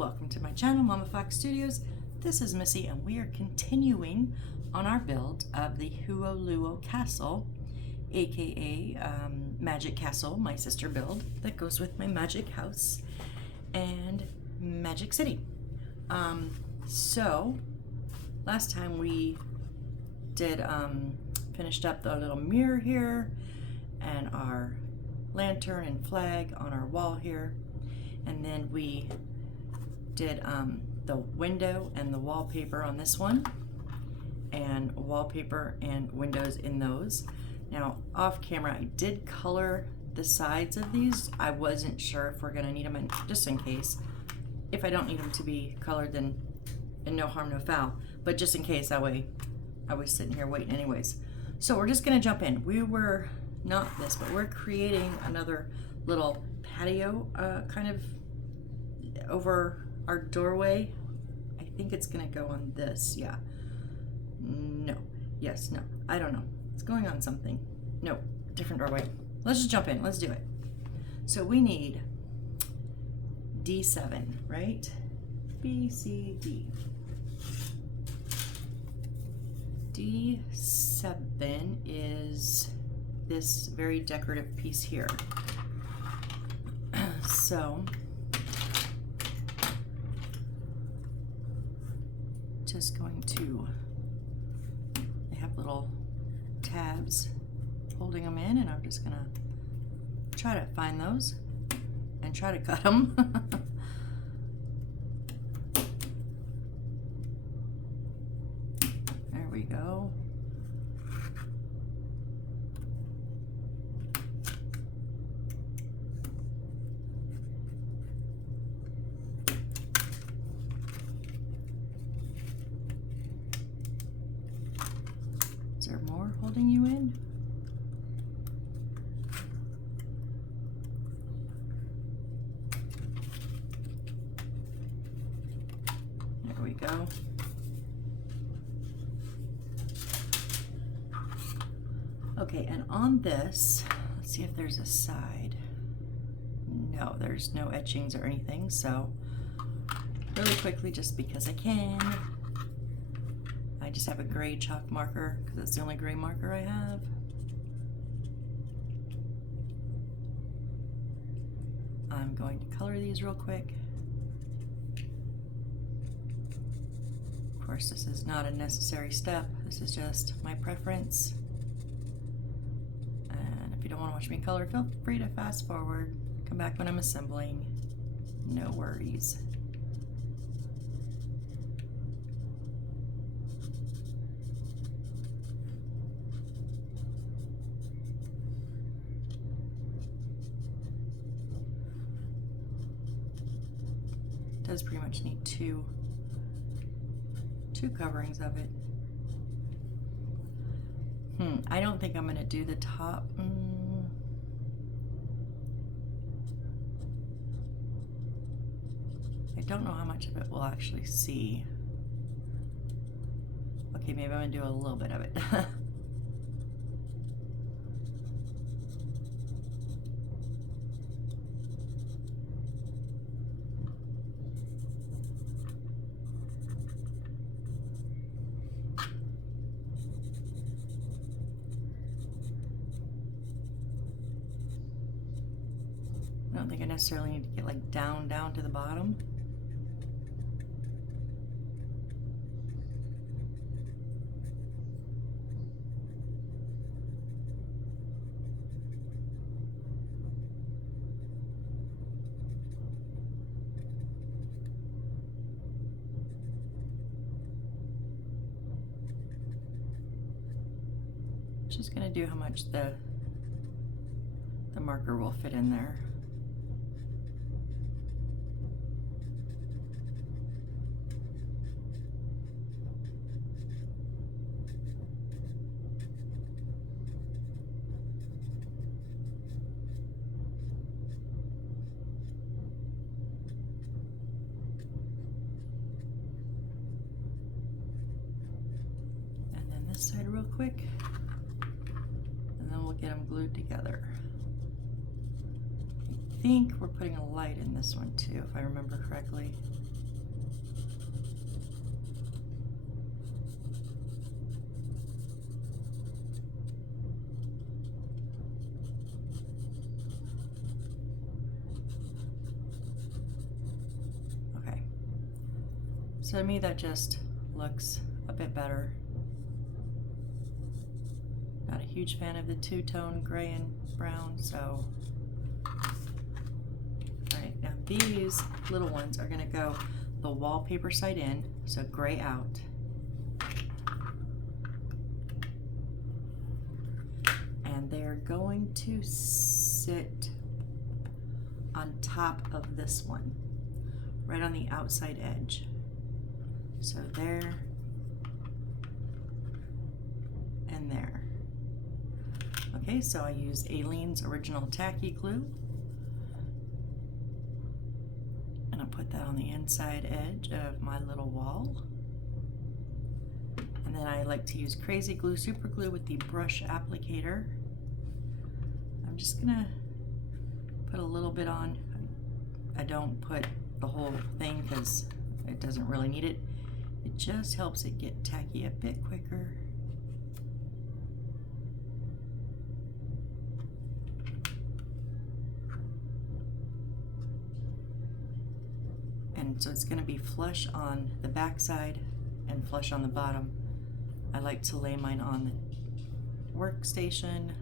welcome to my channel, Mama Fox Studios. This is Missy and we are continuing on our build of the Huoluo Castle, aka Magic Castle, my sister build that goes with my magic house and Magic City. So last time we did finished up the little mirror here and our lantern and flag on our wall here, and then we did the window and the wallpaper on this one, and wallpaper and windows in those. Now off camera I did color the sides of these. I wasn't sure if we're gonna need them, and just in case, if I don't need them to be colored, then and no harm no foul, but just in case, that way I was sitting here waiting anyways. So we're just gonna jump in. We were not this, but we're creating another little patio kind of over our doorway. I think it's gonna go on this, yeah. No, yes, no, I don't know. It's going on something. No, different doorway. Let's just jump in, let's do it. So we need D7, right? B, C, D. D7 is this very decorative piece here. So just going to, they have little tabs holding them in, and I'm just gonna try to find those and try to cut them. There we go. Is there more holding you in? There we go. Okay, and on this, let's see if there's a side. No, there's no etchings or anything, so really quickly, just because I can, I just have a gray chalk marker because that's the only gray marker I have. I'm going to color these real quick. Of course, this is not a necessary step. This is just my preference. And if you don't want to watch me color, feel free to fast forward. Come back when I'm assembling. No worries. Does pretty much need two coverings of it. I don't think I'm gonna do the top. I don't know how much of it we'll actually see. Okay, maybe I'm gonna do a little bit of it. I don't think I necessarily need to get like down to the bottom. Just gonna do how much the marker will fit in there. And then this side real quick. And then we'll get them glued together. I think we're putting a light in this one too, if I remember correctly. So to me that just looks a bit better. Not a huge fan of the two-tone gray and brown, so. Alright, now these little ones are gonna go the wallpaper side in, so gray out. And they're going to sit on top of this one, right on the outside edge. So there and there. Okay, so I used Aileen's Original Tacky Glue. And I put that on the inside edge of my little wall. And then I like to use Crazy Glue Super Glue with the brush applicator. I'm just gonna put a little bit on. I don't put the whole thing because it doesn't really need it. It just helps it get tacky a bit quicker. And so it's going to be flush on the back side and flush on the bottom. I like to lay mine on the workstation,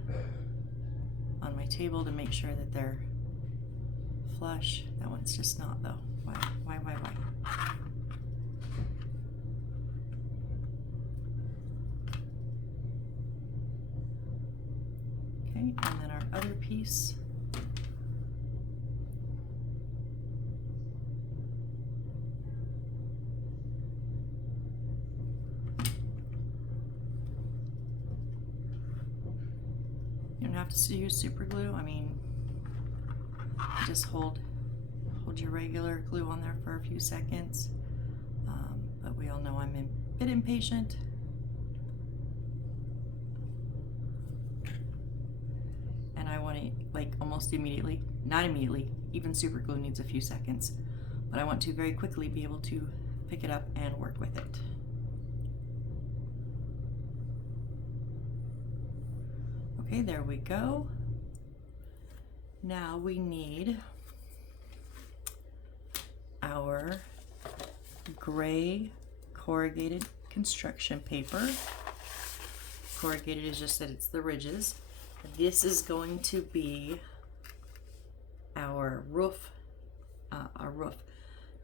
on my table, to make sure that they're flush. That one's just not though. Why? Okay, and then our other piece. You don't have to use super glue. I mean, just hold your regular glue on there for a few seconds. But we all know I'm a bit impatient. And I want to, like, almost immediately, not immediately, even super glue needs a few seconds, but I want to very quickly be able to pick it up and work with it. Okay, there we go. Now we need our gray corrugated construction paper. Corrugated is just that it's the ridges. This is going to be our roof.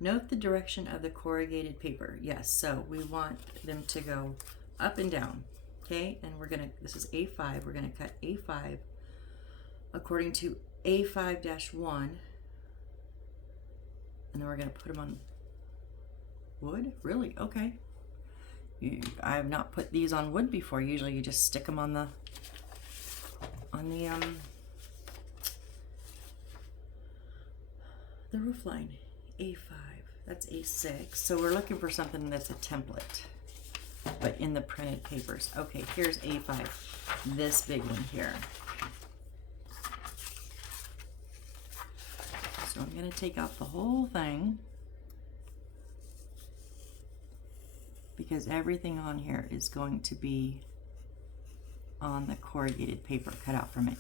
Note the direction of the corrugated paper. Yes, so we want them to go up and down. Okay, and this is A5. We're gonna cut A5 according to A5-1, and then we're gonna put them on wood. Really? Okay. I have not put these on wood before. Usually you just stick them on the roof line. A5. That's A6. So we're looking for something that's a template, but in the printed papers. Okay, here's A5. This big one here. So I'm going to take out the whole thing because everything on here is going to be on the corrugated paper cut out from it.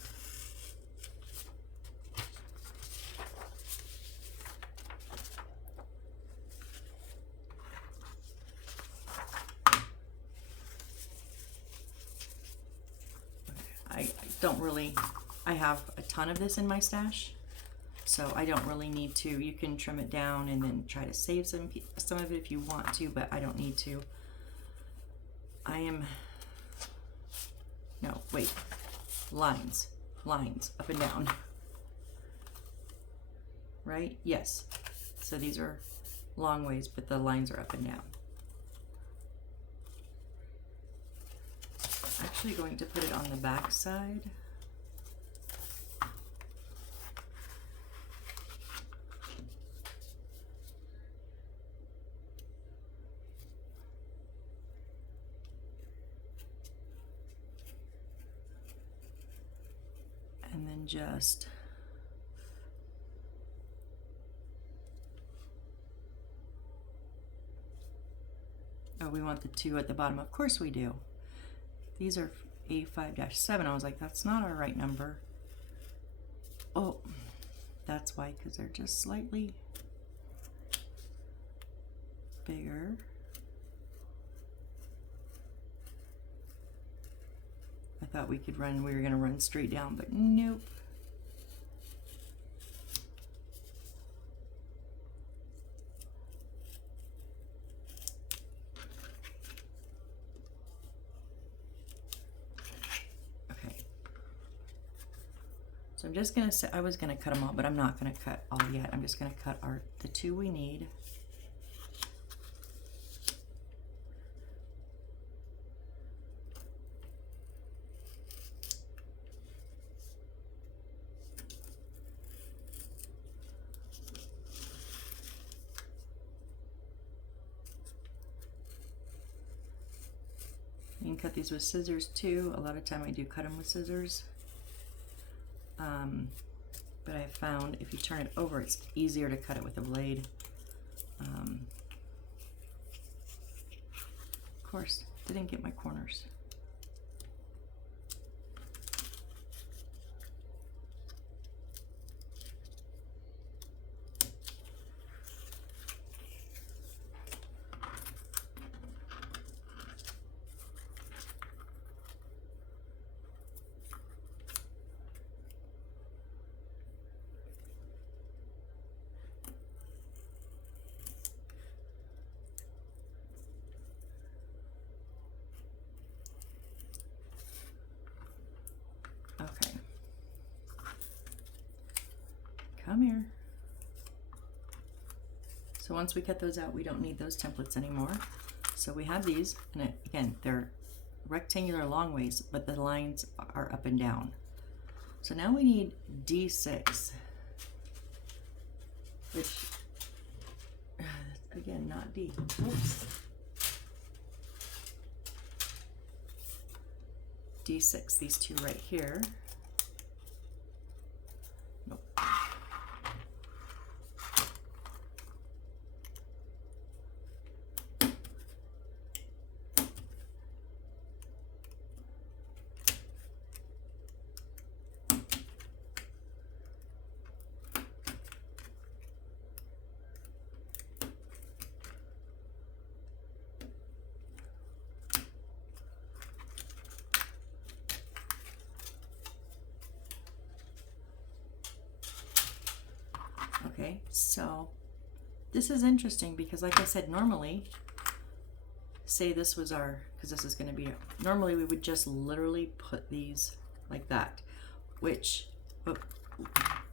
I have a ton of this in my stash, so I don't really need to. You can trim it down and then try to save some of it if you want to, but I don't need to. No, wait, lines up and down, right? Yes, so these are long ways, but the lines are up and down. I'm actually going to put it on the back side. And then just we want the 2 at the bottom. Of course we do. These are A5-7. I was like, that's not our right number. Oh, that's why, because they're just slightly. bigger. I thought we were gonna run straight down, but nope. Okay. So I'm just gonna say, I was gonna cut them all, but I'm not gonna cut all yet. I'm just gonna cut the two we need. You can cut these with scissors too. A lot of time I do cut them with scissors. But I found if you turn it over, it's easier to cut it with a blade. Of course, didn't get my corners. Okay. Come here. So once we cut those out, we don't need those templates anymore. So we have these, and again, they're rectangular long ways, but the lines are up and down. So now we need D6, which, again, not D. Oops. D6, these two right here. Nope. Okay, so this is interesting because like I said, normally, say this was our, because this is going to be, normally we would just literally put these like that, which, but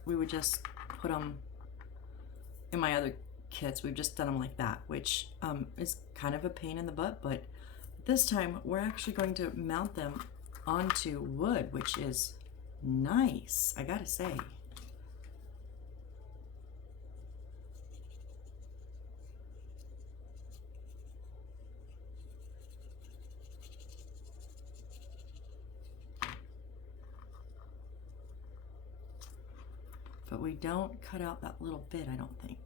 we would just put them, in my other kits, we've just done them like that, which is kind of a pain in the butt, but this time we're actually going to mount them onto wood, which is nice, I gotta say. But we don't cut out that little bit, I don't think.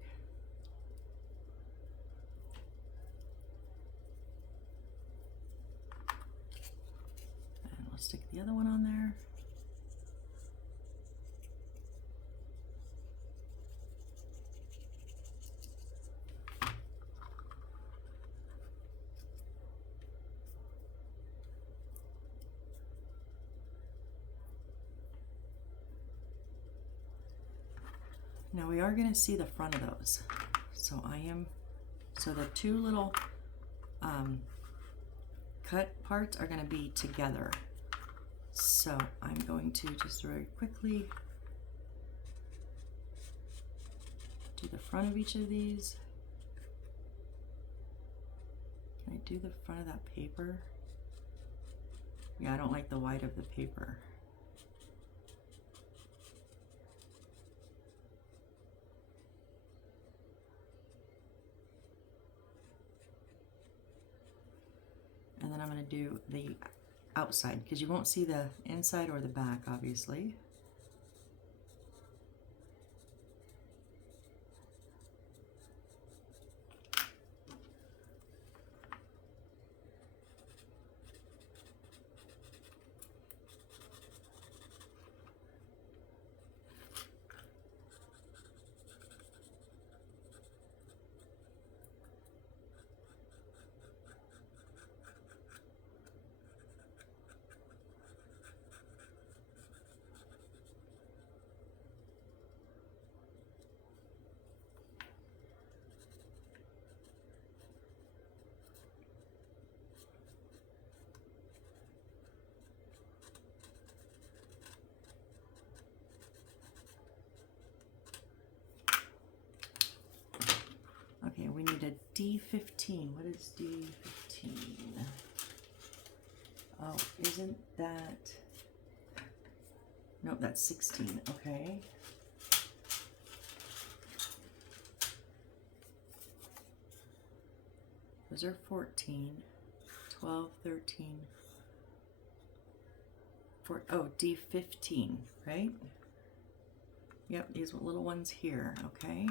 And we'll stick the other one on there. Now we are going to see the front of those. So so the two little cut parts are going to be together. So I'm going to just very quickly do the front of each of these. Can I do the front of that paper? Yeah, I don't like the white of the paper. And then I'm going to do the outside because you won't see the inside or the back, obviously. a D15. What is D15? Oh, isn't that... Nope, that's 16. Okay. Those are 14, 12, 13, 4, oh, D15, right? Yep, these little ones here, okay?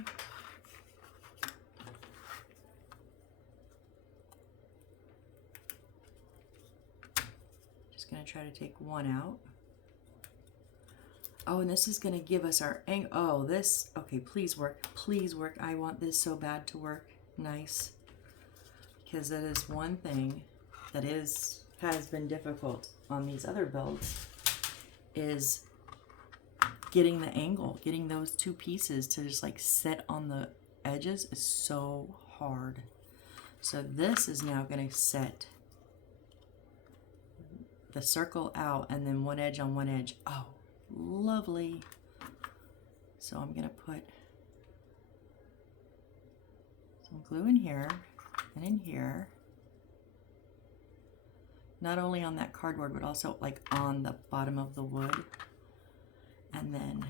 Just gonna try to take one out. Oh, and this is gonna give us our angle. Oh, this, okay, please work, please work. I want this so bad to work. Nice. Because that is one thing that has been difficult on these other builds, is getting the angle, getting those two pieces to just like sit on the edges is so hard. So this is now going to set the circle out and then one edge on one edge. Oh, lovely. So I'm going to put some glue in here and in here. Not only on that cardboard, but also like on the bottom of the wood. And then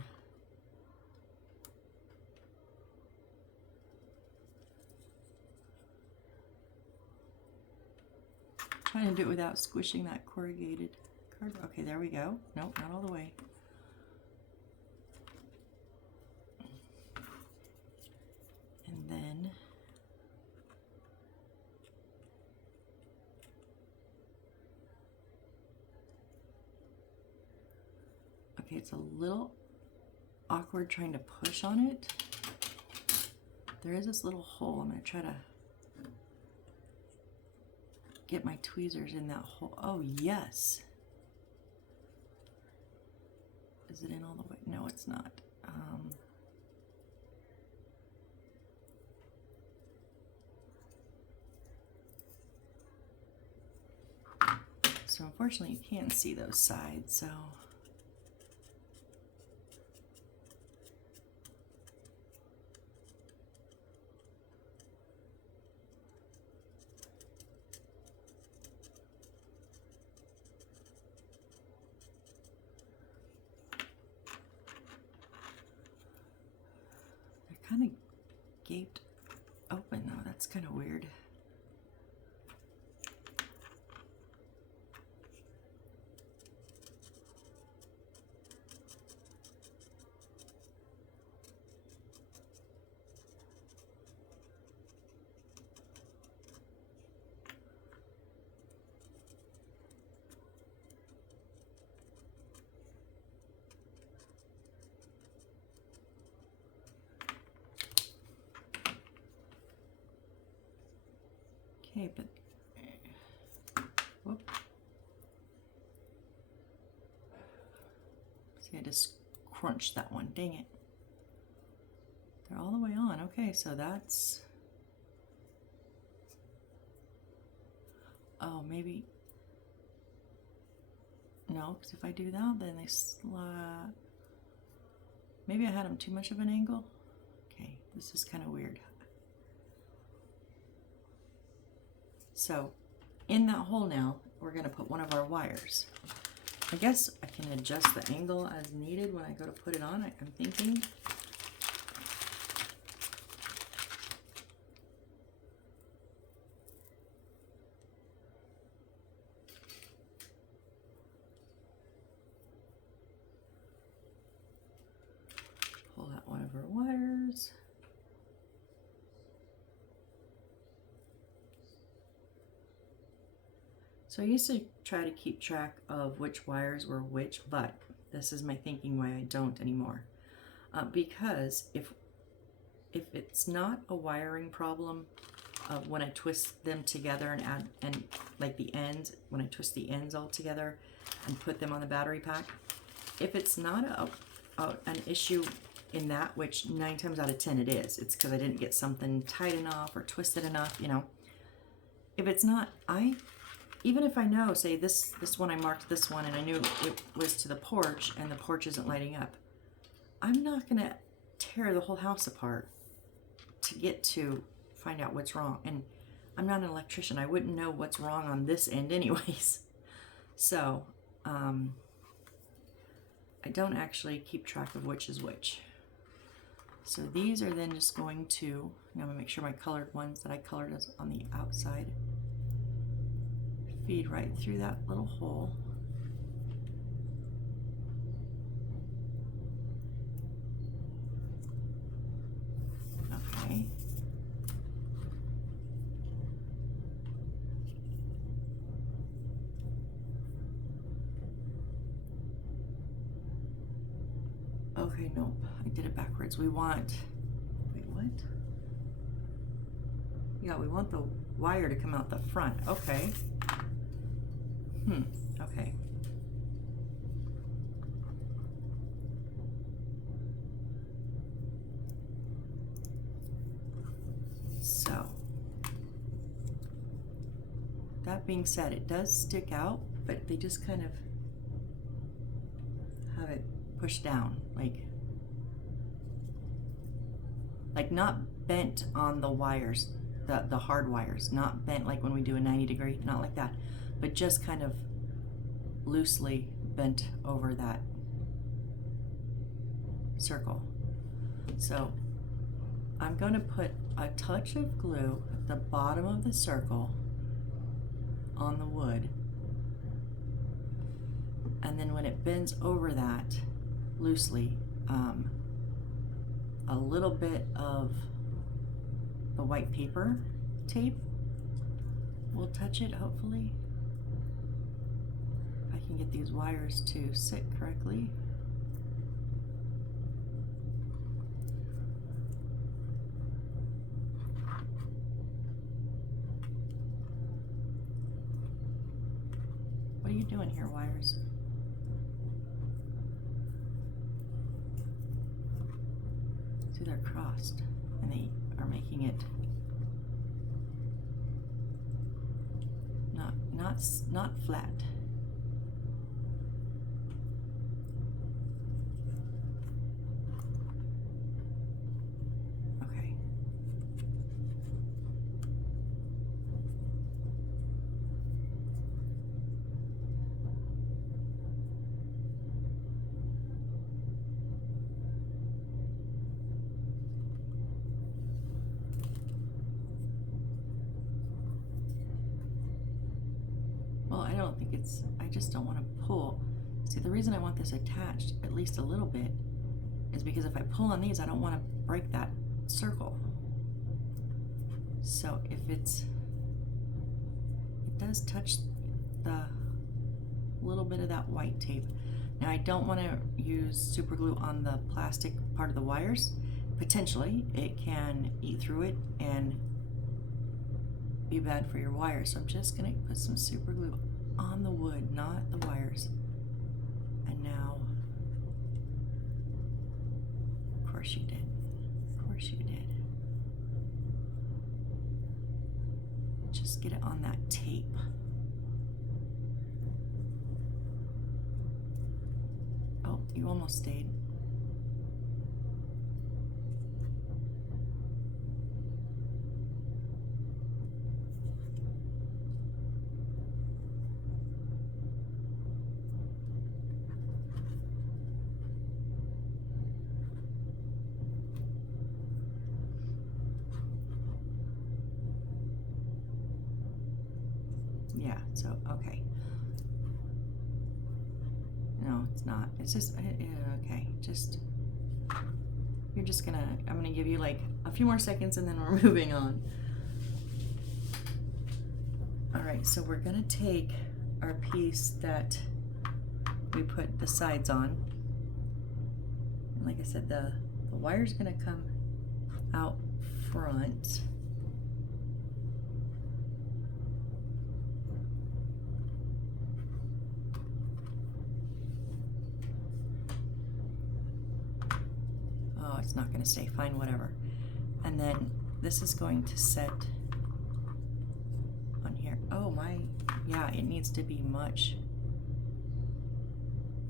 trying to do it without squishing that corrugated cardboard. Okay, there we go. Nope, not all the way. And then okay, it's a little awkward trying to push on it. There is this little hole. I'm going to try to get my tweezers in that hole. Oh, yes. Is it in all the way? No, it's not. So unfortunately you can't see those sides, so they're kind of gaped open though. That's kind of weird. Okay, but whoop. See, I just crunched that one. Dang it. They're all the way on. Okay, so that's... Oh, maybe... No, because if I do that, then they slide... Maybe I had them too much of an angle. Okay, this is kind of weird. So in that hole now, we're going to put one of our wires. I guess I can adjust the angle as needed when I go to put it on, I'm thinking. Pull out one of our wires. So I used to try to keep track of which wires were which, but this is my thinking why I don't anymore. Because if it's not a wiring problem when I twist them together and add, and like the ends, when I twist the ends all together and put them on the battery pack, if it's not an issue in that, which 9 times out of 10 it is, it's because I didn't get something tight enough or twisted enough, you know. If it's not, even if I know, say this one, I marked this one and I knew it was to the porch and the porch isn't lighting up, I'm not gonna tear the whole house apart to get to find out what's wrong. And I'm not an electrician. I wouldn't know what's wrong on this end anyways. So I don't actually keep track of which is which. So these are then just going to, I'm going to make sure my colored ones that I colored is on the outside feed right through that little hole. Okay. Okay, nope, I did it backwards. We want, wait, what? Yeah, we want the wire to come out the front. Okay. Okay. So, that being said, it does stick out, but they just kind of have it pushed down, like not bent on the wires, the hard wires, not bent like when we do a 90 degree, not like that, but just kind of loosely bent over that circle. So I'm going to put a touch of glue at the bottom of the circle on the wood, and then when it bends over that loosely, a little bit of the white paper tape will touch it, hopefully. If I can get these wires to sit correctly. What are you doing here, wires? See, they're crossed and they are making it not flat. Okay. Well, I don't think it's, I just don't want to pull. See, the reason I want this attached at least a little bit is because if I pull on these, I don't want to break that circle. So if it does touch the little bit of that white tape. Now I don't want to use super glue on the plastic part of the wires. Potentially, it can eat through it and be bad for your wires. So I'm just going to put some super glue on the wood, not the wires. And now, of course you did. Of course you did. Just get it on that tape. Oh, you almost stayed. Yeah, so, okay. No, it's not. It's just, okay, just, you're just gonna, I'm gonna give you like a few more seconds and then we're moving on. All right, so we're gonna take our piece that we put the sides on. And like I said, the wire's gonna come out front. Oh, it's not going to stay, fine, whatever. And then this is going to set on here. Oh my, yeah, it needs to be much.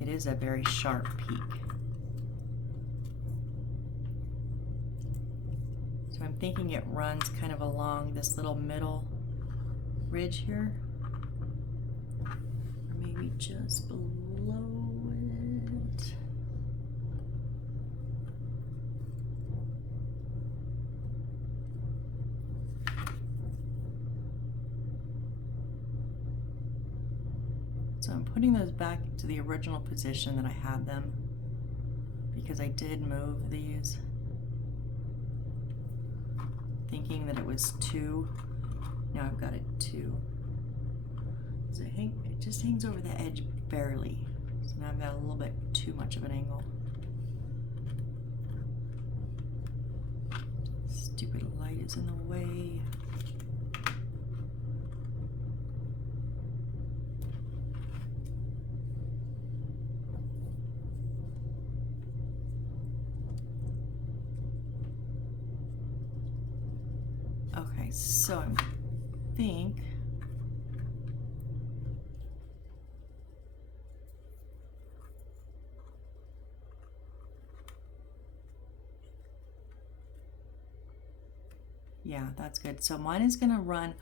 It is a very sharp peak. So I'm thinking it runs kind of along this little middle ridge here. Or maybe just below it. So I'm putting those back to the original position that I had them because I did move these, thinking that it was 2. Now I've got it 2. So it just hangs over the edge barely. So now I've got a little bit too much of an angle. Stupid light is in the way. Okay, so I think yeah, that's good. So mine is going to run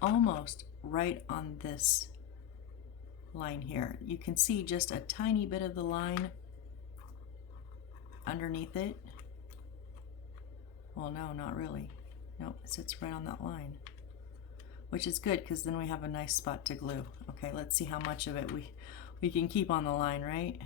almost right on this line here. You can see just a tiny bit of the line underneath it. Well, no, not really. Nope, it sits right on that line, which is good because then we have a nice spot to glue. Okay, let's see how much of it we can keep on the line, right?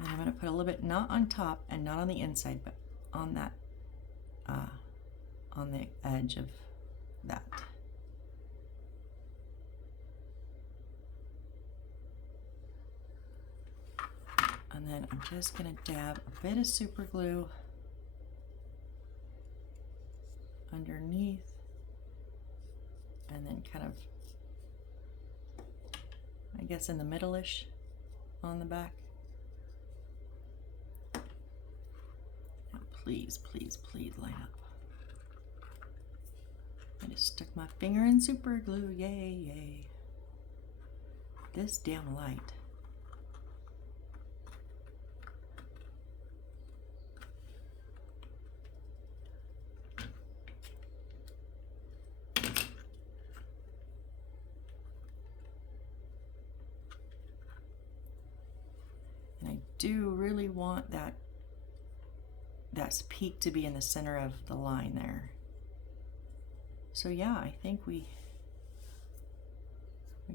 And I'm going to put a little bit, not on top and not on the inside, but on that, on the edge of that. And then I'm just going to dab a bit of super glue underneath, and then kind of, I guess, in the middle-ish on the back. Now please, please, please line up. I just stuck my finger in super glue, yay, yay. This damn light. And I do really want that peak to be in the center of the line there. So yeah, I think we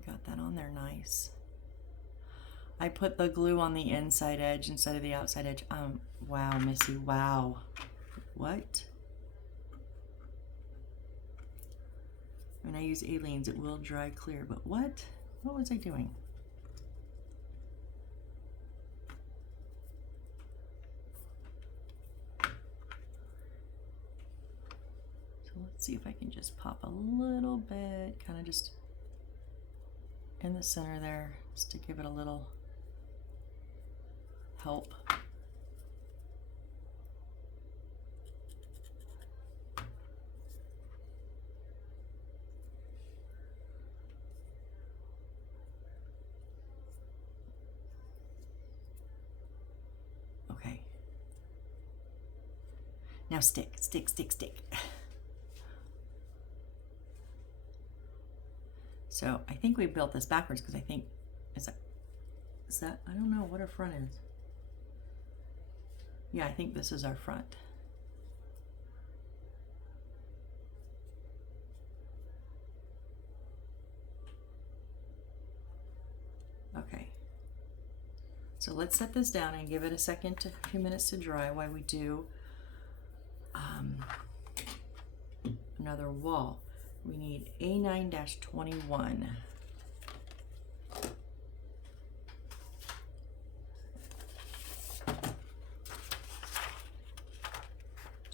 got that on there nice. I put the glue on the inside edge instead of the outside edge. Wow, Missy, wow. What? When I use Aleene's, it will dry clear, but what? What was I doing? Let's see if I can just pop a little bit, kind of just in the center there, just to give it a little help. Okay. Now stick, stick, stick, stick. So I think we built this backwards because I think, is that, I don't know what our front is. Yeah, I think this is our front. Okay. So let's set this down and give it a few minutes to dry while we do another wall. We need A9-21.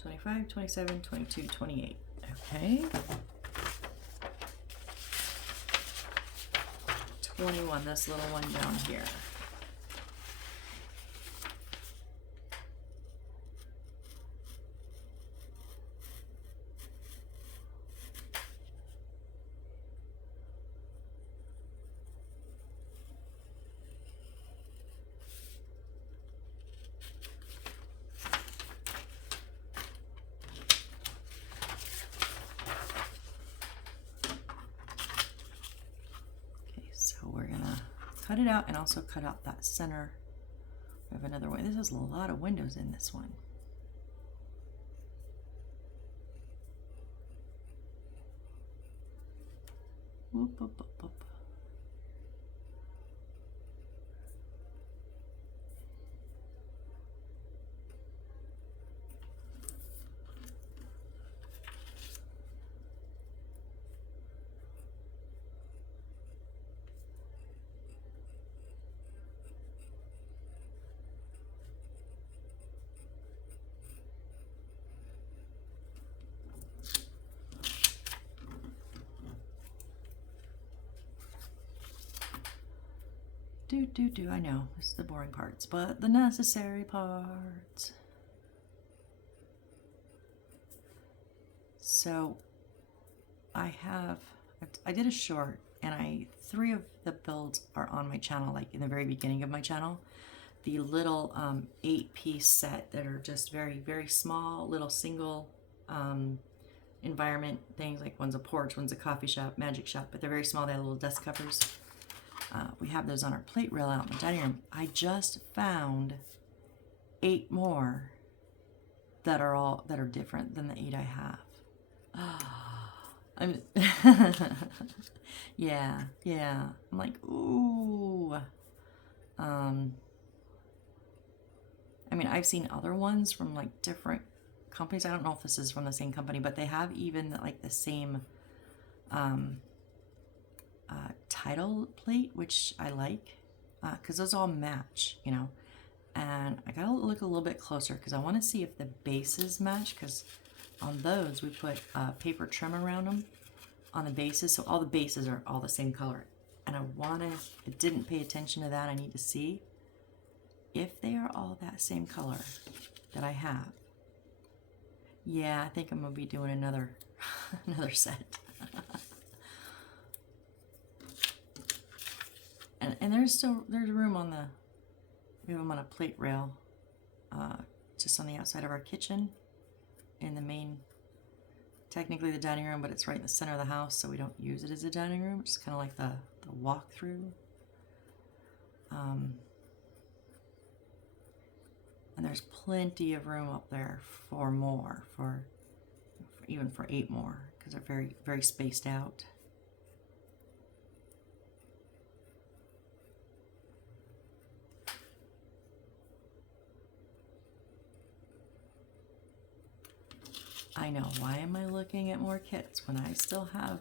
$25, $27, $22, $28. Okay. 21, this little one down here. cut it out and also cut out that center. We have another way. This has a lot of windows in this one. Whoop, whoop, whoop, whoop. Do. I know, it's the boring parts, but the necessary parts. So I did a short, and 3 of the builds are on my channel, like in the very beginning of my channel. The little 8-piece set that are just very, very small, little single environment things, like one's a porch, one's a coffee shop, magic shop, but they're very small. They have little desk covers. We have those on our plate rail out in the dining room. I just found 8 more that are different than the 8 I have. Yeah. I'm like, ooh. I mean, I've seen other ones from like different companies. I don't know if this is from the same company, but they have even like the same title plate, which I like, because those all match, you know. And I gotta look a little bit closer because I want to see if the bases match, because on those we put paper trim around them on the bases, so all the bases are all the same color. And I didn't pay attention to that. I need to see if they are all that same color that I have. Yeah, I think I'm gonna be doing another set. And there's room on we have them on a plate rail, just on the outside of our kitchen, in the main, technically the dining room, but it's right in the center of the house, so we don't use it as a dining room. It's kind of like the walk-through. And there's plenty of room up there for more, even for 8 more, because they're very, very spaced out. I know, why am I looking at more kits when I still have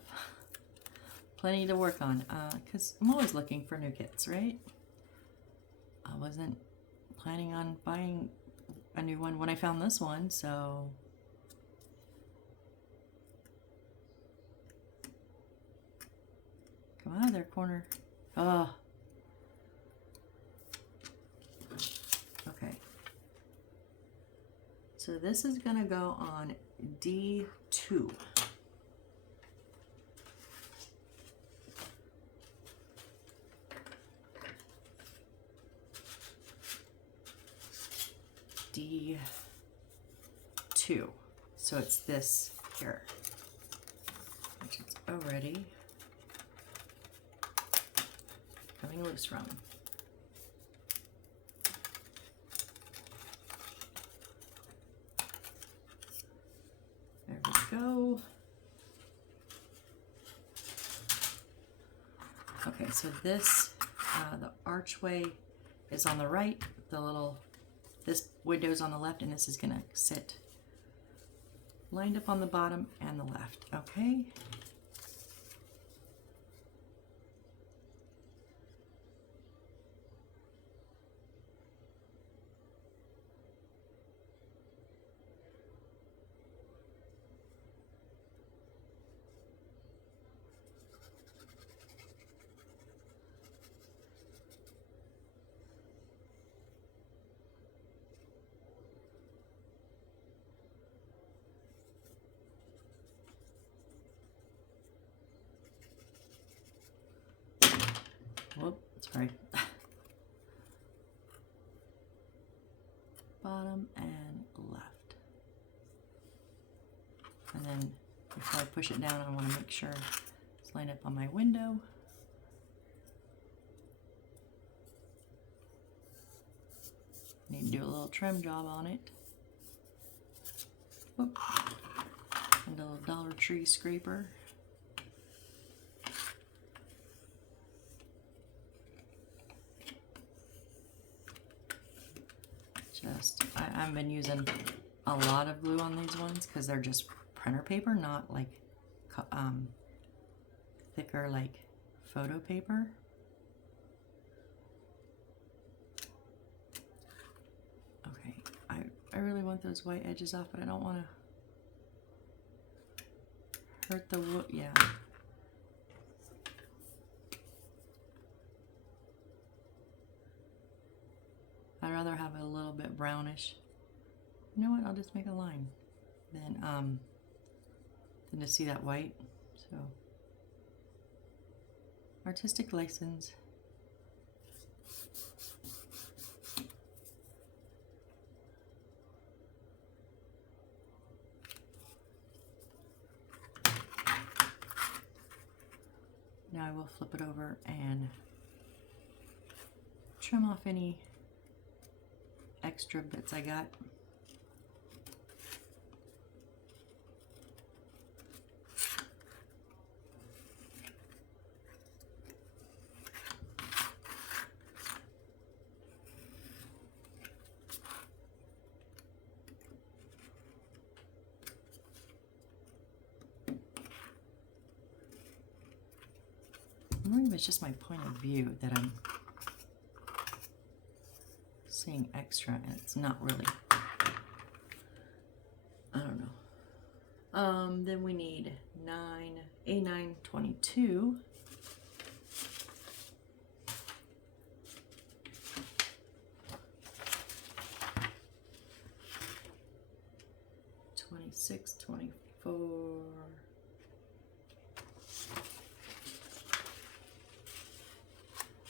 plenty to work on? Because I'm always looking for new kits, right? I wasn't planning on buying a new one when I found this one, so... Come out of there, corner. Oh. Okay. So this is gonna go on D2. D2. So it's this here, which it's already coming loose from. There we go. Okay, so this, the archway is on the right, this window's on the left, and this is gonna sit lined up on the bottom and the left, okay? Whoop, sorry. Bottom and left. And then before I push it down, I want to make sure it's lined up on my window. Need to do a little trim job on it. Whoop. A little Dollar Tree scraper. I've been using a lot of glue on these ones because they're just printer paper, not like thicker like photo paper. Okay, I really want those white edges off, but I don't want to hurt the wood. Yeah. I'd rather have it a little bit brownish. You know what? I'll just make a line than to see that white. So, artistic license. Now I will flip it over and trim off any extra bits I got. I believe it's just my point of view that I'm seeing extra, and it's not really. I don't know. Then we need A9 22. $26, $24.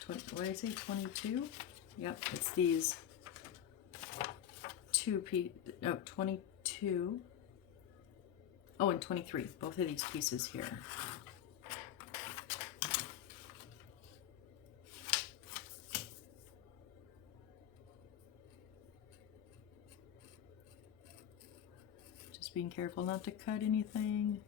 What did I say? 22? Yep, it's these 22. Oh, and 23. Both of these pieces here. Just being careful not to cut anything.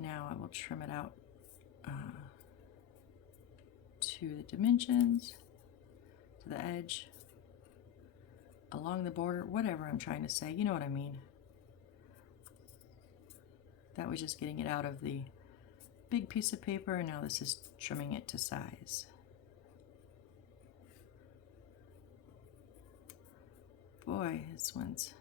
Now I will trim it out to the dimensions, to the edge, along the border, whatever I'm trying to say, you know what I mean. That was just getting it out of the big piece of paper, and now this is trimming it to size. Boy, this one's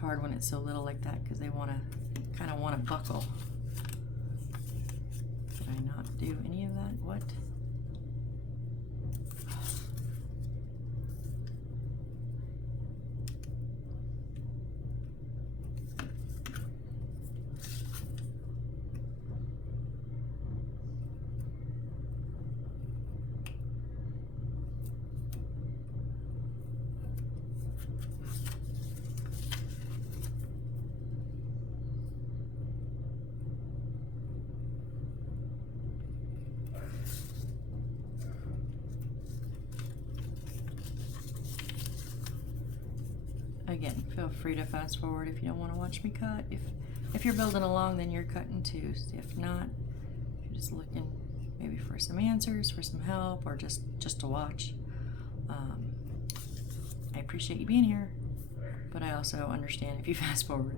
hard when it's so little like that because they kind of want to buckle. Did I not do any of that? What? Again, feel free to fast forward if you don't want to watch me cut. If you're building along, then you're cutting too. If not, if you're just looking maybe for some answers, for some help, or just to watch, I appreciate you being here, but I also understand if you fast forward.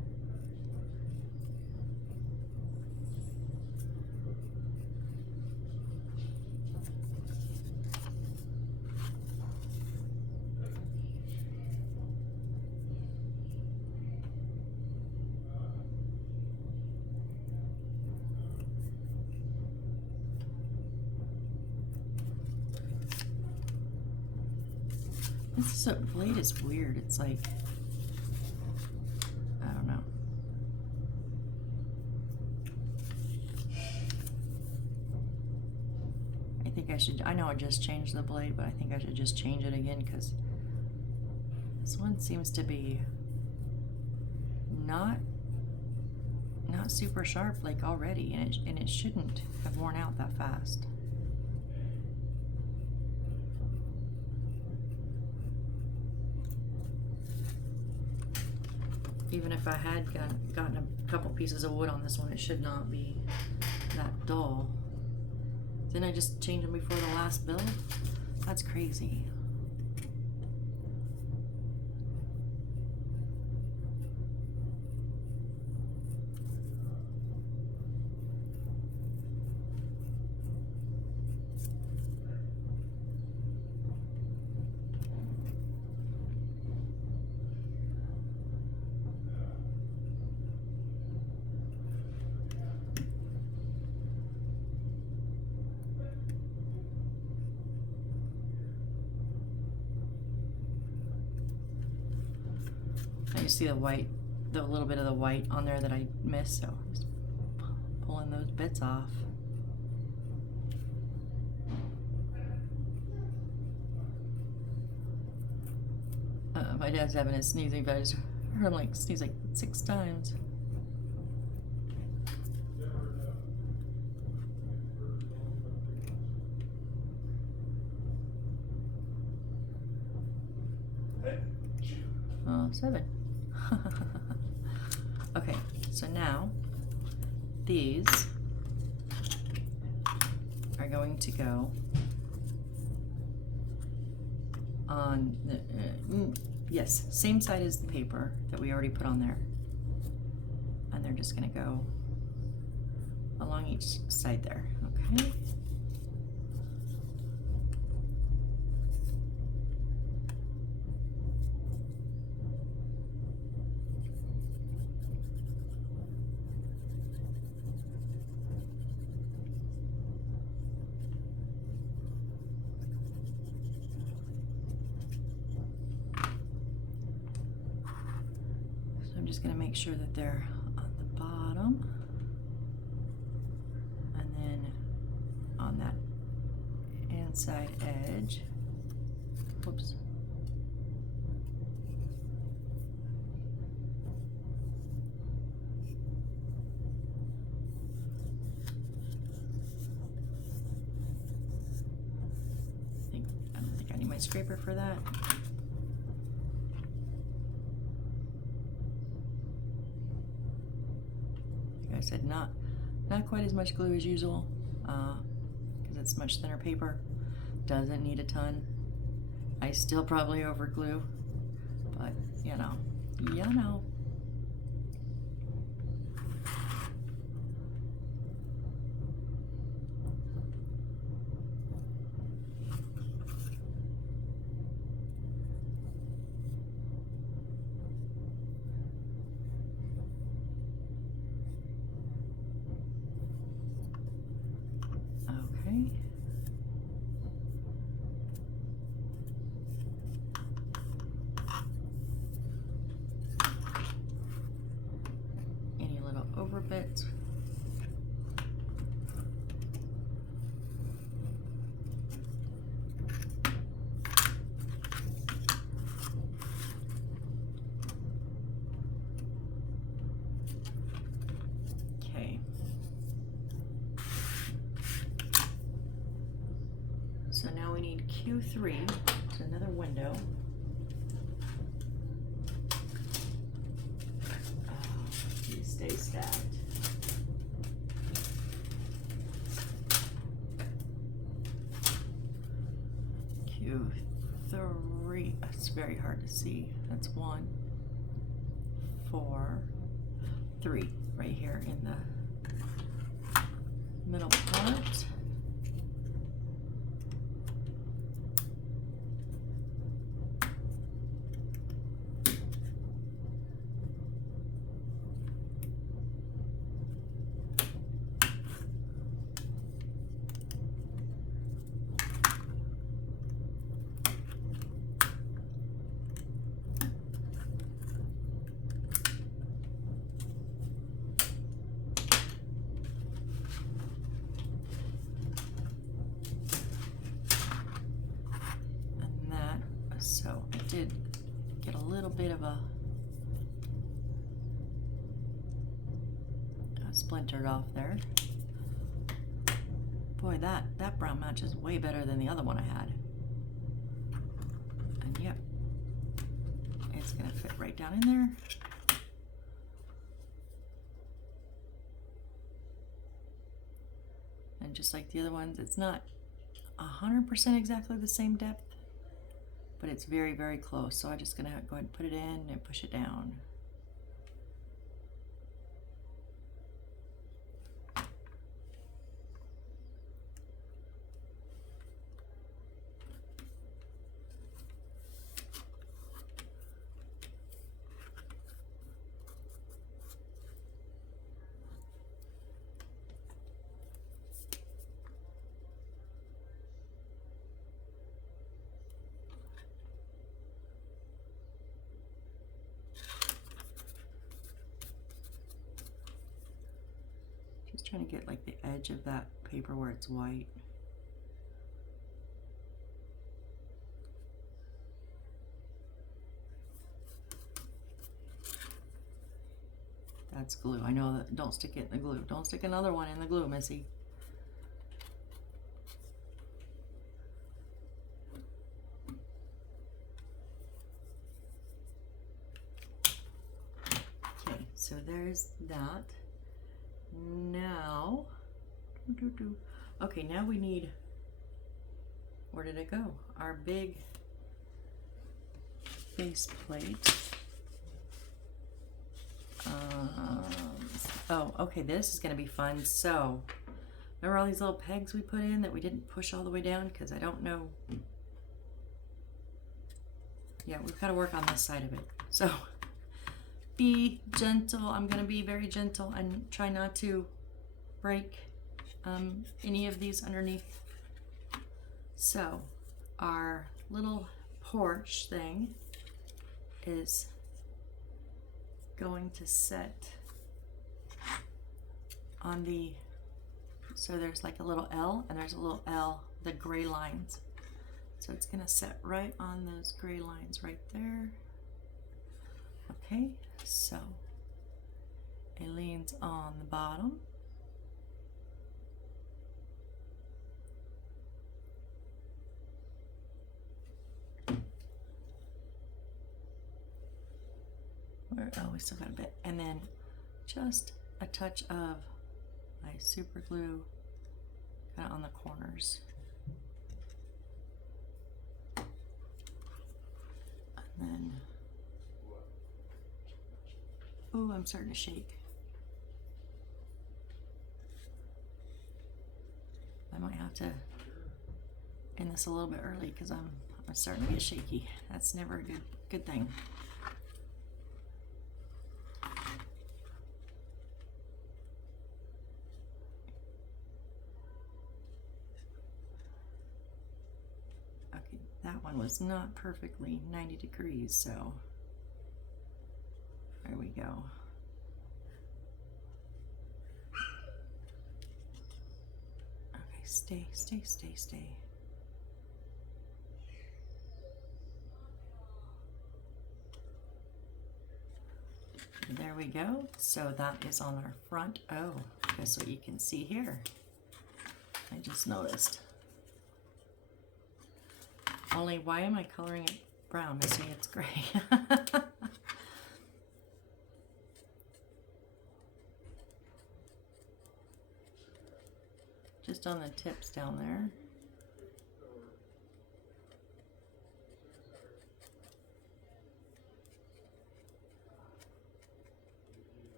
This blade is weird. It's like, I don't know. I think I should, I know I just changed the blade, but I think I should just change it again because this one seems to be not super sharp like already, and it shouldn't have worn out that fast. Even if I had gotten a couple pieces of wood on this one, it should not be that dull. Didn't I just change them before the last build? That's crazy. You see the white, the little bit of the white on there that I missed, so I'm just pulling those bits off. My dad's having a sneezing fit. I just heard him like sneeze like 6 times. Oh, 7. Okay, so now these are going to go on the, yes, same side as the paper that we already put on there. And they're just gonna go along each side there, okay? I'm just going to make sure that they're on the bottom, and then on that inside edge. Whoops. I don't think I need my scraper for that. I said not quite as much glue as usual because it's much thinner paper. Doesn't need a ton. I still probably over glue, but you know. Any little over bits. Okay. So now we need Q3, it's another window. Oh, these stay stacked. Q3, very hard to see. That's 1, 4, 3 right here in the middle part. So I did get a little bit of a splintered off there. Boy, that brown match is way better than the other one I had. And yep, it's gonna fit right down in there. And just like the other ones, it's not 100% exactly the same depth, but it's very, very close. So I'm just gonna go ahead and put it in and push it down. Just trying to get like the edge of that paper where it's white. That's glue. I know that. Don't stick it in the glue. Don't stick another one in the glue, Missy. Okay, so there's that. Now, okay, now we need, where did it go? Our big base plate. Oh, okay, this is going to be fun. So, remember all these little pegs we put in that we didn't push all the way down? Because I don't know. Yeah, we've got to work on this side of it. So, be gentle. I'm going to be very gentle and try not to break any of these underneath. So, our little porch thing is going to set on the, so there's like a little L and there's a little L, the gray lines. So it's gonna set right on those gray lines right there. Okay, so it leans on the bottom. Oh, we still got a bit. And then just a touch of my super glue kind of on the corners. And then, oh, I'm starting to shake. I might have to end this a little bit early because I'm starting to get shaky. That's never a good thing. That one was not perfectly 90 degrees, so there we go. Okay, stay. There we go. So that is on our front. Oh, guess what you can see here? I just noticed. Only, why am I coloring it brown, Missy? It's gray. Just on the tips down there.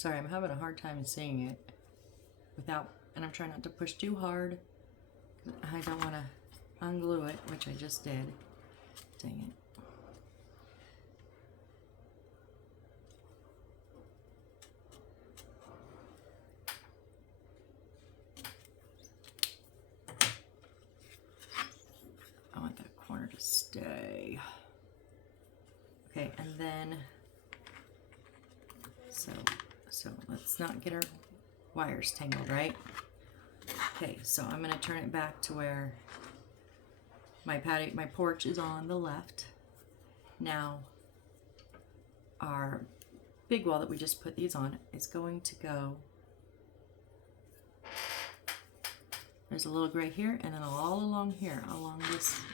Sorry, I'm having a hard time seeing it without, and I'm trying not to push too hard. I don't want to unglue it, which I just did. Dang it. I want that corner to stay. Okay, and then, so let's not get our wires tangled, right? Okay, so I'm gonna turn it back to where my porch is on the left. Now, our big wall that we just put these on is going to go, there's a little gray here, and then all along here, along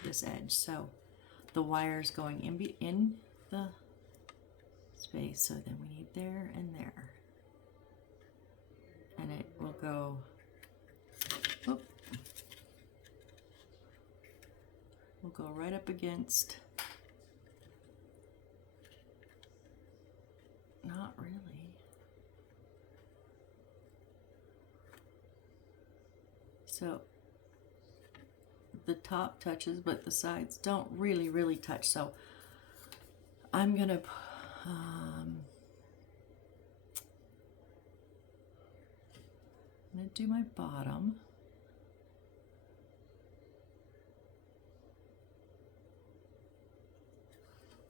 this edge. So the wire's going in the space, so then we need there and there. And it will go, whoop, will go right up against, not really. So the top touches, but the sides don't really touch. So I'm gonna do my bottom.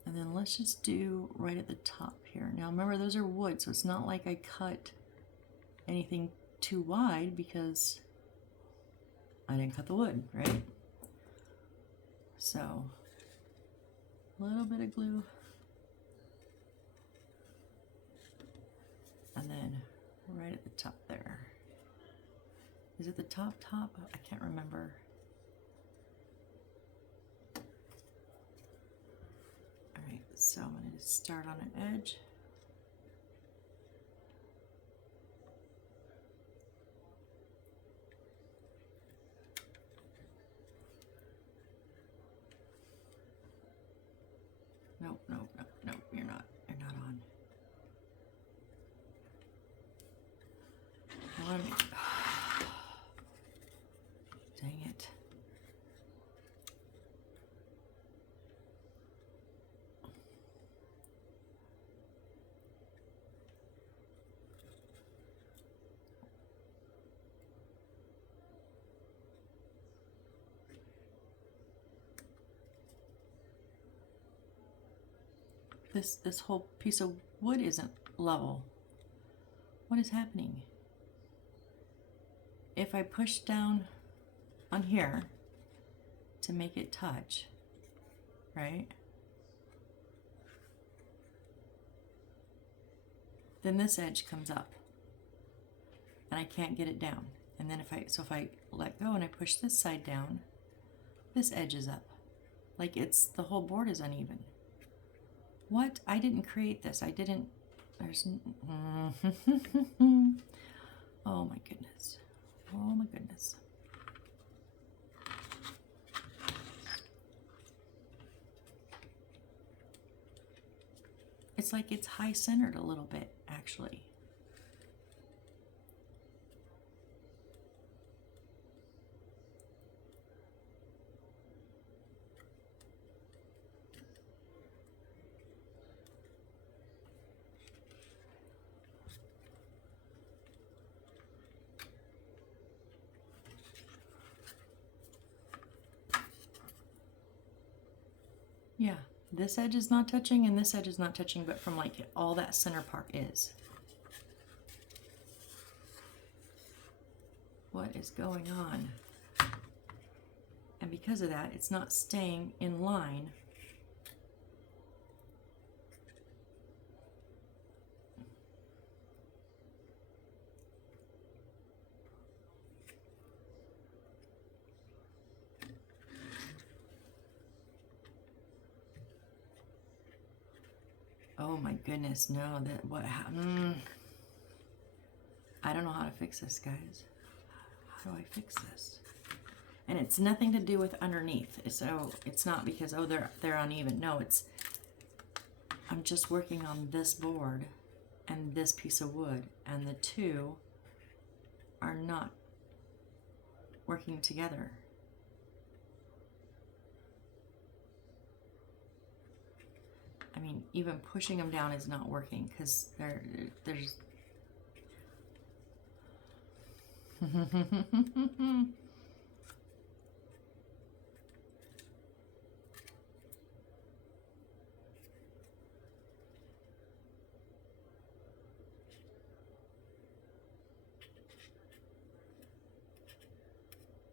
And then let's just do right at the top here. Now remember, those are wood, so it's not like I cut anything too wide because I didn't cut the wood, right? So a little bit of glue. And then right at the top there. Is it the top? I can't remember. All right, so I'm going to start on an edge. Nope, you're not on. Let me, dang it. This whole piece of wood isn't level. What is happening? If I push down on here to make it touch, right? Then this edge comes up and I can't get it down. And then if I let go and I push this side down, this edge is up. Like the whole board is uneven. What? I didn't create this. I didn't, there's, oh my goodness. Oh my goodness. It's like it's high centered a little bit, actually. Yeah, this edge is not touching and this edge is not touching, but from like all that center part is. What is going on? And because of that, it's not staying in line. Oh my goodness, no, what happened? I don't know how to fix this, guys. How do I fix this? And it's nothing to do with underneath. So it's not because, oh, they're uneven. No, I'm just working on this board and this piece of wood, and the two are not working together. I mean, even pushing them down is not working because there's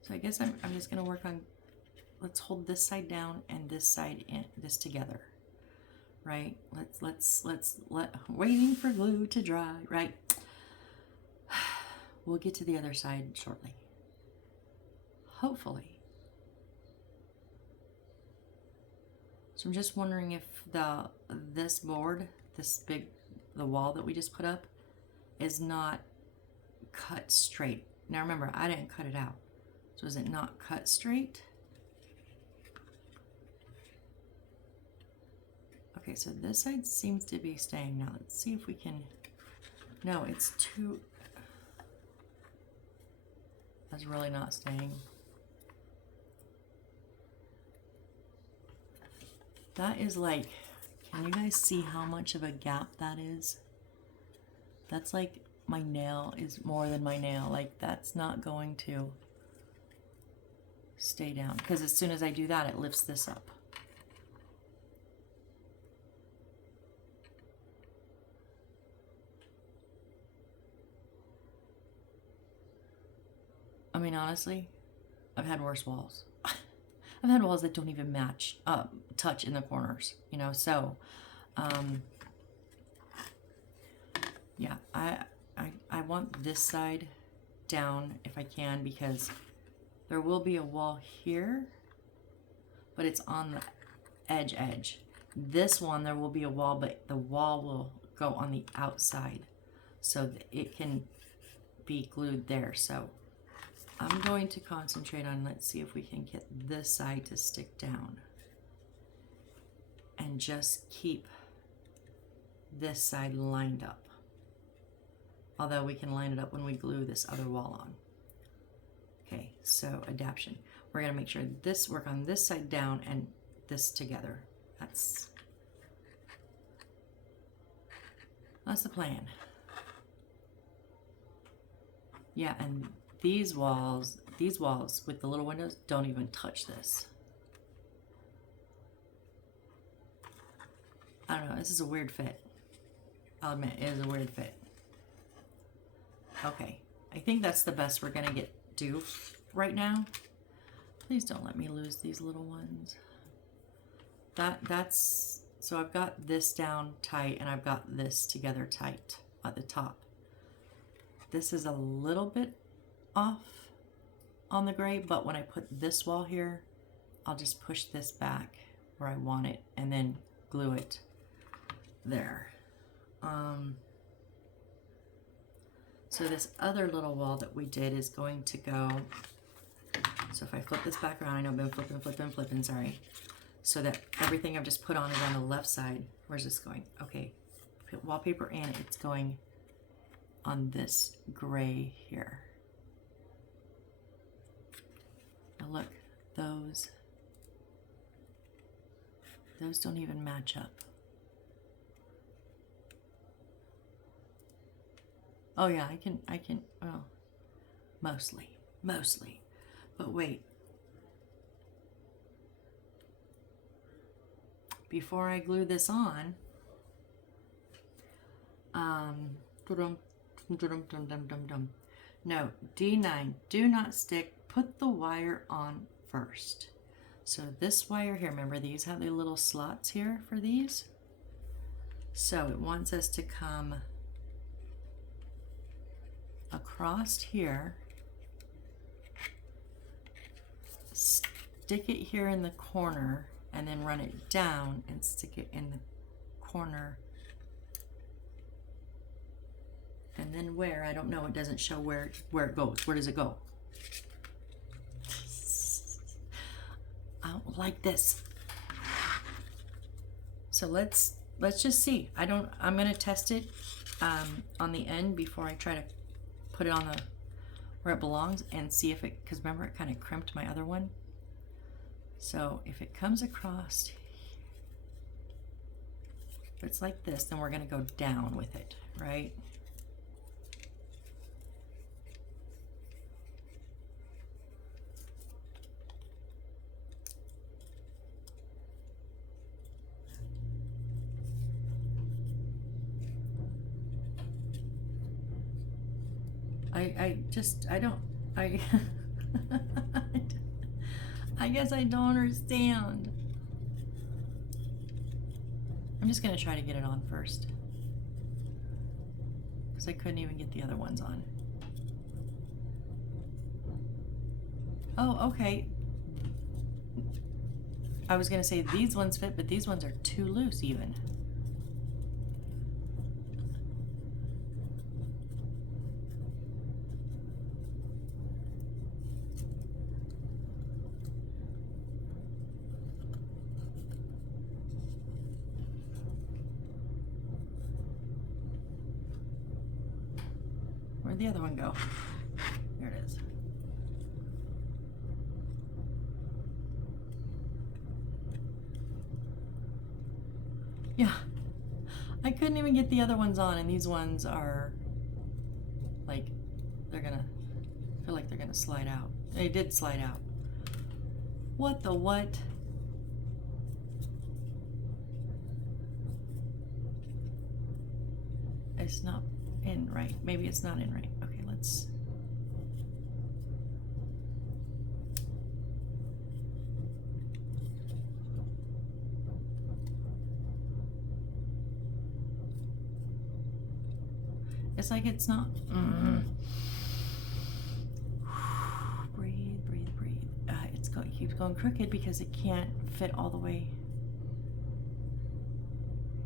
So I guess I'm just gonna work on, let's hold this side down and this side in, this together, right? Waiting for glue to dry, right? We'll get to the other side shortly, hopefully. So I'm just wondering if this board, the wall that we just put up, is not cut straight. Now remember, I didn't cut it out. So is it not cut straight? Okay, so this side seems to be staying. Now let's see if we can, no, it's too, that's really not staying. That is like, can you guys see how much of a gap that is? That's like, my nail is more than my nail. Like, that's not going to stay down, because as soon as I do that, it lifts this up. I mean, honestly, I've had worse walls. I've had walls that don't even match, touch in the corners, you know, so, yeah, I want this side down if I can, because there will be a wall here, but it's on the edge. This one, there will be a wall, but the wall will go on the outside so that it can be glued there. So I'm going to concentrate on, let's see if we can get this side to stick down and just keep this side lined up. Although we can line it up when we glue this other wall on. Okay, so adaptation. We're gonna make sure this, work on this side down and this together. That's the plan. Yeah, and these walls with the little windows don't even touch this. I don't know, this is a weird fit. I'll admit, it is a weird fit. Okay, I think that's the best we're gonna do right now. Please don't let me lose these little ones. That's, so I've got this down tight and I've got this together tight at the top. This is a little bit off on the gray, but when I put this wall here, I'll just push this back where I want it and then glue it there. So this other little wall that we did is going to go, so if I flip this back around, I know I've been flipping, sorry. So that everything I've just put on is on the left side. Where's this going? Okay, put wallpaper in, it's going on this gray here. Now look, those don't even match up. Oh yeah, I can, oh, mostly. But wait. Before I glue this on, no, D9, do not stick, put the wire on first. So this wire here, remember these have the little slots here for these? So it wants us to come across here, stick it here in the corner, and then run it down and stick it in the corner. And then where, I don't know, it doesn't show where it goes. Where does it go? I don't like this. So let's just see. I'm gonna test it on the end before I try to put it on the where it belongs and see if it, because remember it kind of crimped my other one. So if it comes across, if it's like this, then we're going to go down with it, right? I guess I don't understand. I'm just gonna try to get it on first, because I couldn't even get the other ones on. Oh, okay. I was gonna say these ones fit, but these ones are too loose even. Where'd the other one go? There it is. Yeah, I couldn't even get the other ones on, and these ones are like, they're gonna, I feel like they're gonna slide out. They did slide out. What the what? It's not in right. Maybe it's not in right. Okay, let's. It's like it's not. Breathe, breathe, breathe. It keeps going crooked because it can't fit all the way.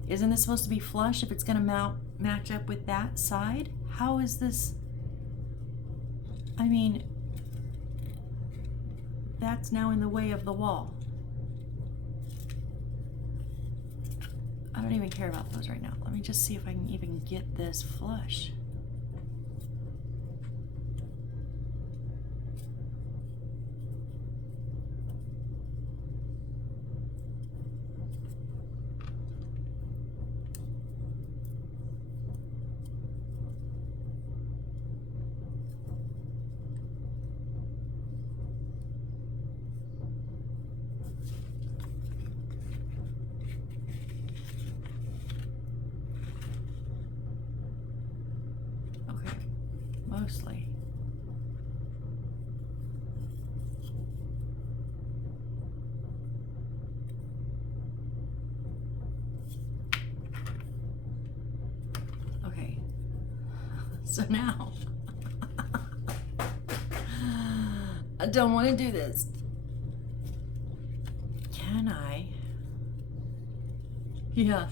Isn't this supposed to be flush if it's going to match up with that side? How is this? I mean, that's now in the way of the wall. I don't even care about those right now. Let me just see if I can even get this flush. Mostly. Okay. So now I don't want to do this. Can I? Yeah.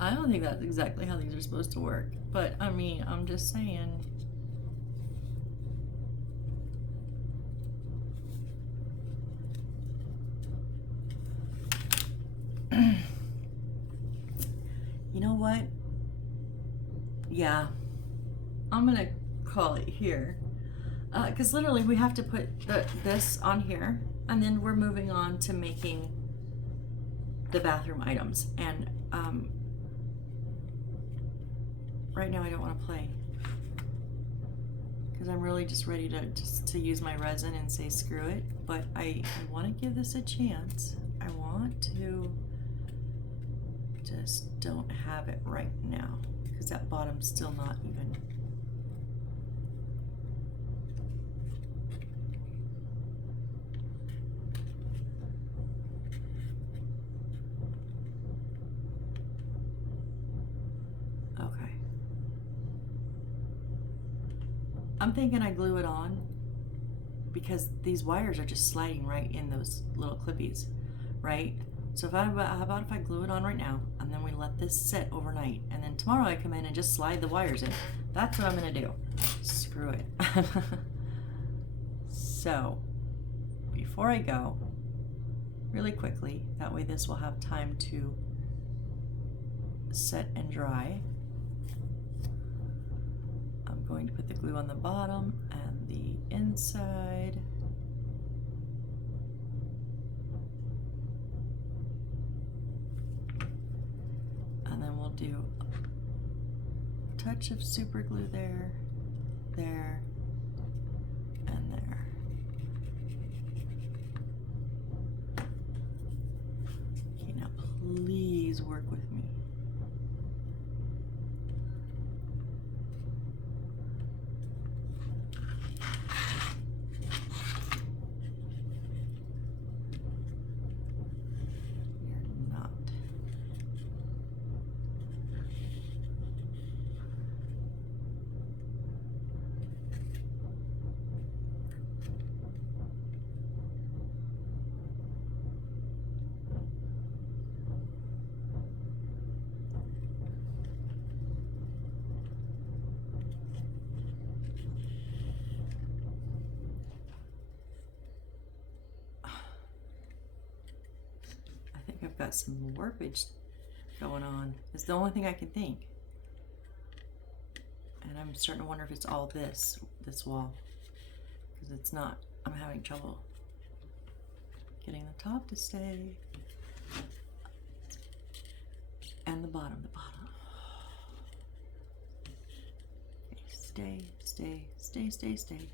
I don't think that's exactly how these are supposed to work. But, I mean, I'm just saying. You know what? Yeah. I'm going to call it here. Because literally we have to put this on here. And then we're moving on to making the bathroom items. And, right now I don't want to play because I'm really just ready to use my resin and say screw it, but I want to give this a chance. I want to just don't have it right now because that bottom's still not even. Okay. I'm thinking I glue it on because these wires are just sliding right in those little clippies, right? So how about if I glue it on right now and then we let this sit overnight and then tomorrow I come in and just slide the wires in. That's what I'm gonna do. Screw it. So before I go, really quickly, that way this will have time to set and dry. I'm going to put the glue on the bottom and the inside. And then we'll do a touch of super glue there, there, and there. Okay, now please work with me. I've got some warpage going on. It's the only thing I can think. And I'm starting to wonder if it's all this wall. Because it's not. I'm having trouble getting the top to stay. And the bottom. Okay, stay, stay, stay, stay, stay.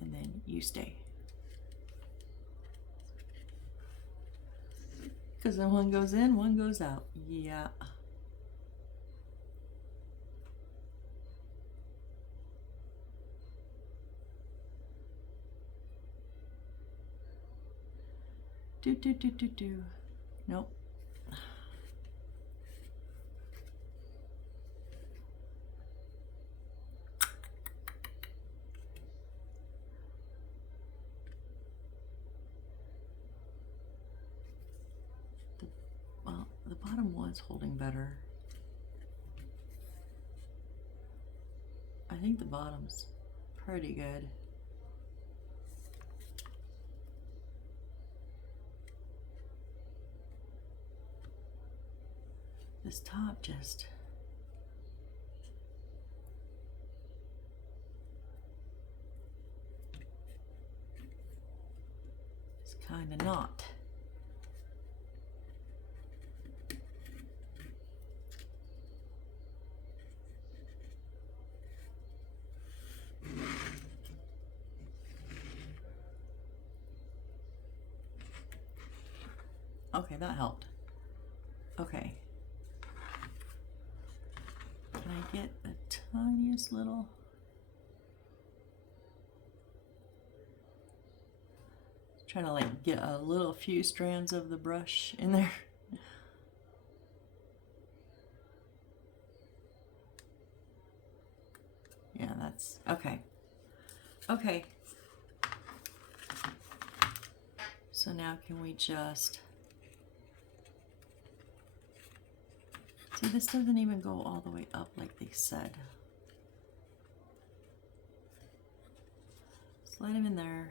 And then you stay. Because then one goes in, one goes out. Yeah. Do. Nope. Well, the bottom was holding better. I think the bottom's pretty good. This top just... it's kind of not. Okay, that helped. Okay. Can I get the tiniest little... trying to like get a little few strands of the brush in there. Yeah, that's okay. Okay. So now can we just... see, this doesn't even go all the way up like they said. Slide them in there.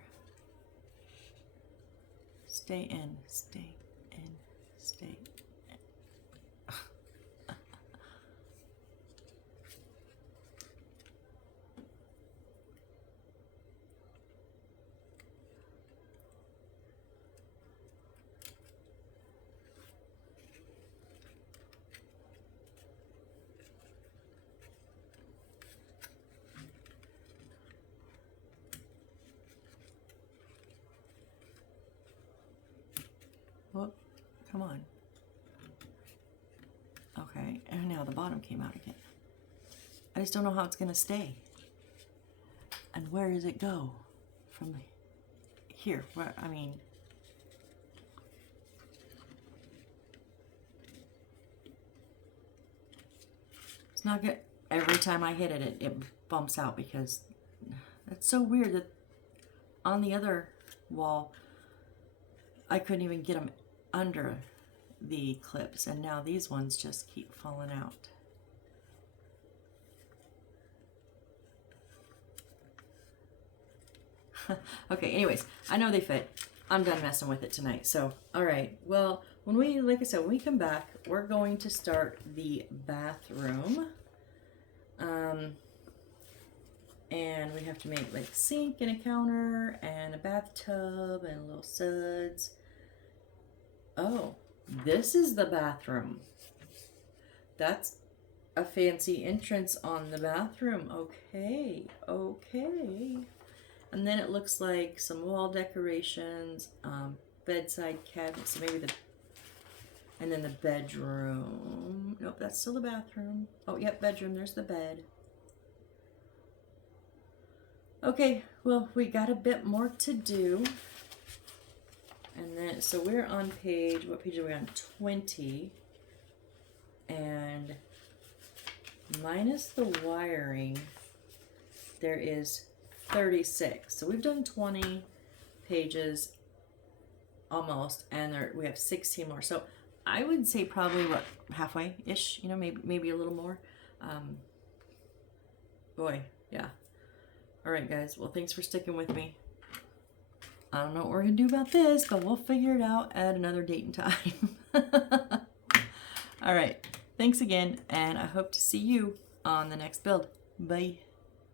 Stay in, stay in, stay in. Whoop, come on. Okay, and now the bottom came out again. I just don't know how it's gonna stay. And where does it go from here? Where, I mean, it's not good. Every time I hit it, it bumps out because it's so weird that on the other wall, I couldn't even get them under the clips, and now these ones just keep falling out. Okay, anyways, I know they fit. I'm done messing with it tonight. So, all right. Well, when we, like I said, when we come back, we're going to start the bathroom. And we have to make like a sink and a counter and a bathtub and little suds. Oh, this is the bathroom. That's a fancy entrance on the bathroom. Okay, okay. And then it looks like some wall decorations, bedside cabinets, so maybe the, and then the bedroom. Nope, that's still the bathroom. Oh, yep, bedroom, there's the bed. Okay, well, we got a bit more to do. And then, so we're on page, what page are we on? 20. And minus the wiring, there is 36. So we've done 20 pages almost, and there, we have 16 more. So I would say probably, what, halfway-ish, you know, maybe a little more. Boy, yeah. All right, guys. Well, thanks for sticking with me. I don't know what we're going to do about this, but we'll figure it out at another date and time. All right. Thanks again, and I hope to see you on the next build. Bye.